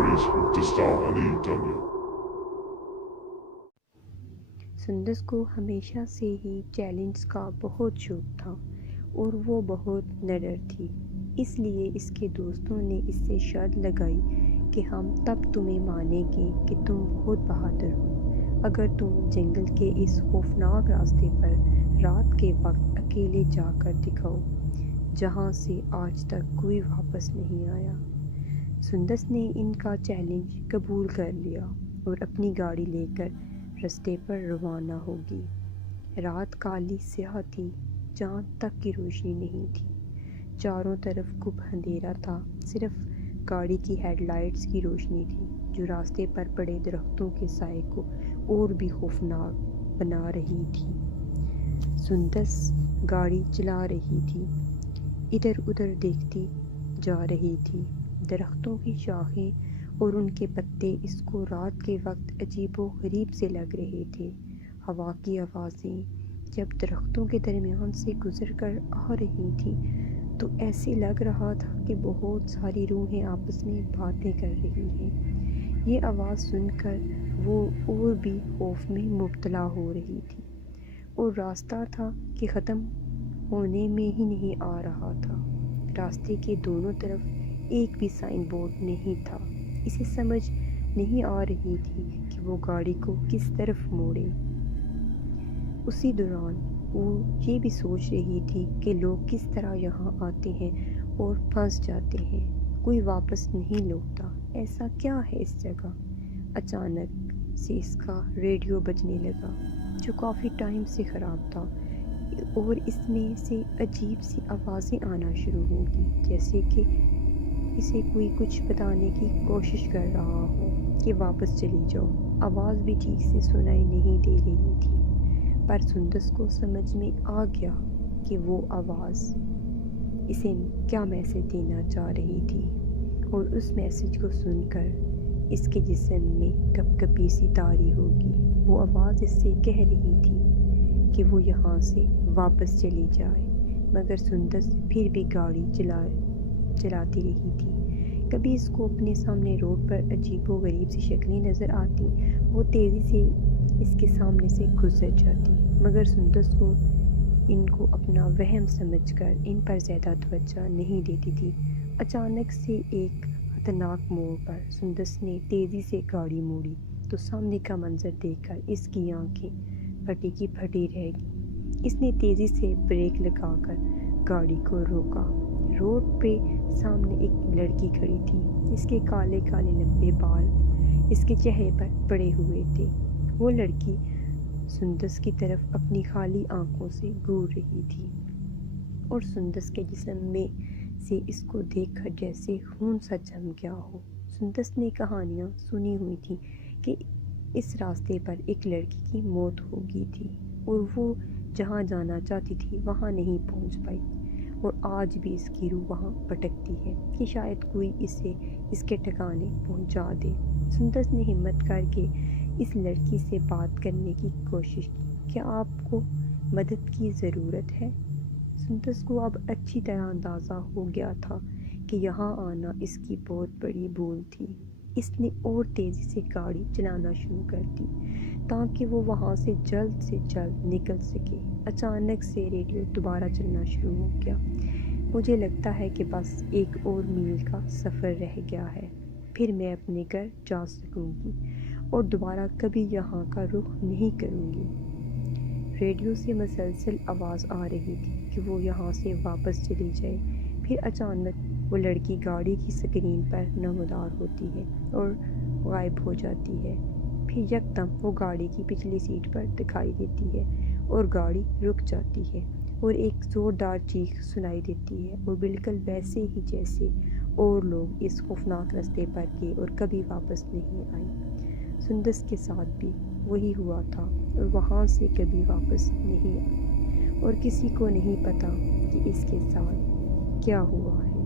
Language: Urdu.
Stories with Dasta Ali Danya. سندس کو ہمیشہ سے ہی چیلنج کا بہت شوق تھا اور وہ بہت نڈر تھی، اس لیے اس کے دوستوں نے اس سے شرط لگائی کہ ہم تب تمہیں مانیں گے کہ تم بہت بہادر ہو اگر تم جنگل کے اس خوفناک راستے پر رات کے وقت اکیلے جا کر دکھاؤ جہاں سے آج تک کوئی واپس نہیں آیا۔ سندس نے ان کا چیلنج قبول کر لیا اور اپنی گاڑی لے کر راستے پر روانہ ہوگی۔ رات کالی سیاہ تھی، چاند تک کی روشنی نہیں تھی، چاروں طرف گپ اندھیرا تھا، صرف گاڑی کی ہیڈ لائٹس کی روشنی تھی جو راستے پر پڑے درختوں کے سائے کو اور بھی خوفناک بنا رہی تھی۔ سندس گاڑی چلا رہی تھی، ادھر ادھر دیکھتی جا رہی تھی۔ درختوں کی شاخیں اور ان کے پتے اس کو رات کے وقت عجیب و غریب سے لگ رہے تھے۔ ہوا کی آوازیں جب درختوں کے درمیان سے گزر کر آ رہی تھیں تو ایسے لگ رہا تھا کہ بہت ساری روحیں آپس میں باتیں کر رہی ہیں۔ یہ آواز سن کر وہ اور بھی خوف میں مبتلا ہو رہی تھی، اور راستہ تھا کہ ختم ہونے میں ہی نہیں آ رہا تھا۔ راستے کے دونوں طرف ایک بھی سائن بورڈ نہیں تھا۔ اسے سمجھ نہیں آ رہی تھی کہ وہ گاڑی کو کس طرف موڑے۔ اسی دوران وہ یہ بھی سوچ رہی تھی کہ لوگ کس طرح یہاں آتے ہیں اور پھنس جاتے ہیں، کوئی واپس نہیں لوٹتا، ایسا کیا ہے اس جگہ؟ اچانک سے اس کا ریڈیو بجنے لگا جو کافی ٹائم سے خراب تھا، اور اس میں سے عجیب سی آوازیں آنا شروع ہو گئی، جیسے کہ اسے کوئی کچھ بتانے کی کوشش کر رہا ہو کہ واپس چلی جاؤ۔ آواز بھی ٹھیک سے سنائی نہیں دے رہی تھی، پر سندس کو سمجھ میں آ گیا کہ وہ آواز اسے کیا میسج دینا چاہ رہی تھی، اور اس میسج کو سن کر اس کے جسم میں کپ کپی سی طاری ہوگی۔ وہ آواز اس سے کہہ رہی تھی کہ وہ یہاں سے واپس چلی جائے، مگر سندس پھر بھی گاڑی چلاتی رہی تھی۔ کبھی اس کو اپنے سامنے روڈ پر عجیب و غریب سی شکلیں نظر آتی، وہ تیزی سے اس کے سامنے سے گزر جاتی، مگر سندس کو ان کو اپنا وہم سمجھ کر ان پر زیادہ توجہ نہیں دیتی تھی۔ اچانک سے ایک خطرناک موڑ پر سندس نے تیزی سے گاڑی موڑی تو سامنے کا منظر دیکھ کر اس کی آنکھیں پھٹی کی پھٹی رہ گئیں۔ اس نے تیزی سے بریک لگا کر گاڑی کو روکا۔ روڈ پہ سامنے ایک لڑکی کھڑی تھی، اس کے کالے کالے لمبے بال اس کے چہرے پر پڑے ہوئے تھے۔ وہ لڑکی سندس کی طرف اپنی خالی آنکھوں سے گور رہی تھی، اور سندس کے جسم میں سے اس کو دیکھ کر جیسے خون سا جم گیا ہو۔ سندس نے کہانیاں سنی ہوئی تھیں کہ اس راستے پر ایک لڑکی کی موت ہو گئی تھی اور وہ جہاں جانا چاہتی تھی وہاں نہیں پہنچ پائی، اور آج بھی اس کی روح وہاں بھٹکتی ہے کہ شاید کوئی اسے اس کے ٹھکانے پہنچا دے۔ سندس نے ہمت کر کے اس لڑکی سے بات کرنے کی کوشش کی۔ کیا آپ کو مدد کی ضرورت ہے؟ سندس کو اب اچھی طرح اندازہ ہو گیا تھا کہ یہاں آنا اس کی بہت بڑی بھول تھی۔ اس نے اور تیزی سے گاڑی چلانا شروع کر دی تاکہ وہ وہاں سے جلد نکل سکے۔ اچانک سے ریڈیو دوبارہ چلنا شروع ہو گیا۔ مجھے لگتا ہے کہ بس ایک اور میل کا سفر رہ گیا ہے، پھر میں اپنے گھر جا سکوں گی اور دوبارہ کبھی یہاں کا رخ نہیں کروں گی۔ ریڈیو سے مسلسل آواز آ رہی تھی کہ وہ یہاں سے واپس چلی جائے۔ پھر اچانک وہ لڑکی گاڑی کی اسکرین پر نمودار ہوتی ہے اور غائب ہو جاتی ہے۔ پھر یکدم وہ گاڑی کی پچھلی سیٹ پر دکھائی دیتی ہے اور گاڑی رک جاتی ہے، اور ایک زوردار چیخ سنائی دیتی ہے، اور بالکل ویسے ہی جیسے اور لوگ اس خوفناک راستے پر گئے اور کبھی واپس نہیں آئے۔ سندس کے ساتھ بھی وہی ہوا تھا اور وہاں سے کبھی واپس نہیں آئی، اور کسی کو نہیں پتا کہ اس کے ساتھ کیا ہوا ہے۔